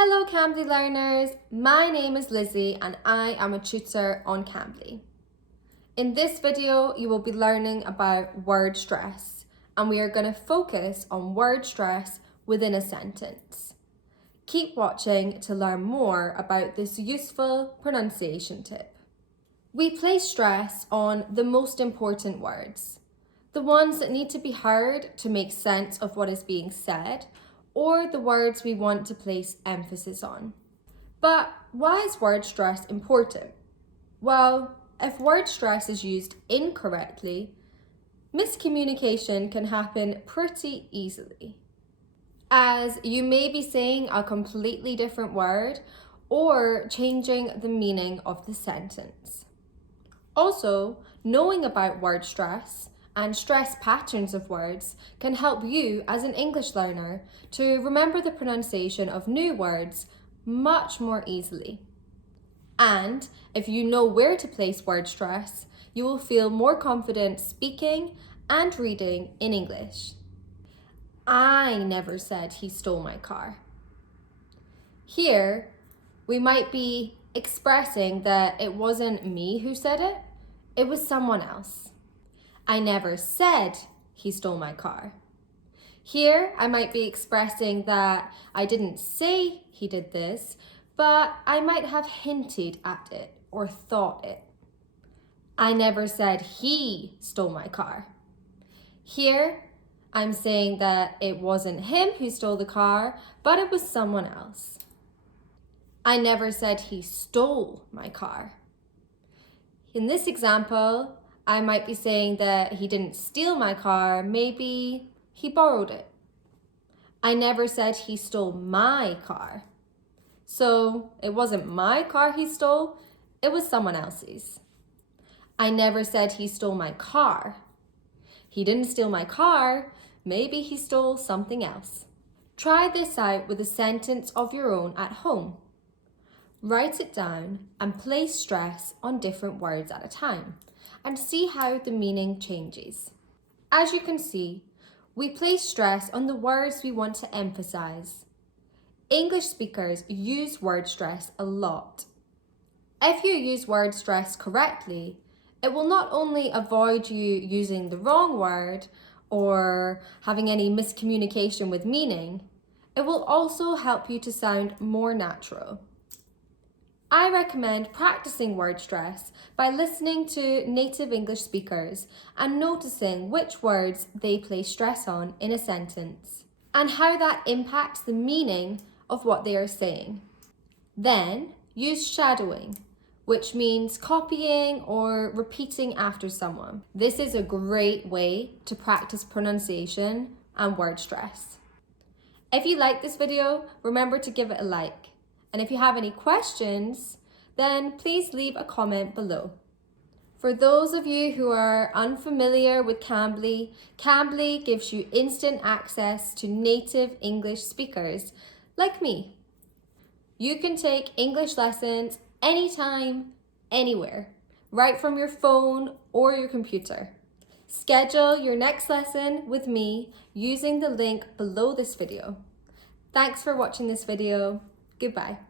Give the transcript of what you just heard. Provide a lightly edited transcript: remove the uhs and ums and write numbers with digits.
Hello Cambly learners, my name is Lizzie and I am a tutor on Cambly. In this video you will be learning about word stress and we are going to focus on word stress within a sentence. Keep watching to learn more about this useful pronunciation tip. We place stress on the most important words, the ones that need to be heard to make sense of what is being said, or the words we want to place emphasis on. But why is word stress important? Well, if word stress is used incorrectly, miscommunication can happen pretty easily, as you may be saying a completely different word or changing the meaning of the sentence. Also, knowing about word stress and stress patterns of words can help you as an English learner to remember the pronunciation of new words much more easily. And if you know where to place word stress, you will feel more confident speaking and reading in English. I never said he stole my car. Here, we might be expressing that it wasn't me who said it, it was someone else. I never said he stole my car. Here, I might be expressing that I didn't say he did this, but I might have hinted at it or thought it. I never said he stole my car. Here, I'm saying that it wasn't him who stole the car, but it was someone else. I never said he stole my car. In this example, I might be saying that he didn't steal my car, maybe he borrowed it. I never said he stole my car. So it wasn't my car he stole, it was someone else's. I never said he stole my car. He didn't steal my car, maybe he stole something else. Try this out with a sentence of your own at home. Write it down and place stress on different words at a time and see how the meaning changes. As you can see, we place stress on the words we want to emphasize. English speakers use word stress a lot. If you use word stress correctly, it will not only avoid you using the wrong word or having any miscommunication with meaning, it will also help you to sound more natural. I recommend practicing word stress by listening to native English speakers and noticing which words they place stress on in a sentence and how that impacts the meaning of what they are saying. Then use shadowing, which means copying or repeating after someone. This is a great way to practice pronunciation and word stress. If you like this video, remember to give it a like. And if you have any questions, then please leave a comment below. For those of you who are unfamiliar with Cambly, Cambly gives you instant access to native English speakers like me. You can take English lessons anytime, anywhere, right from your phone or your computer. Schedule your next lesson with me using the link below this video. Thanks for watching this video. Goodbye.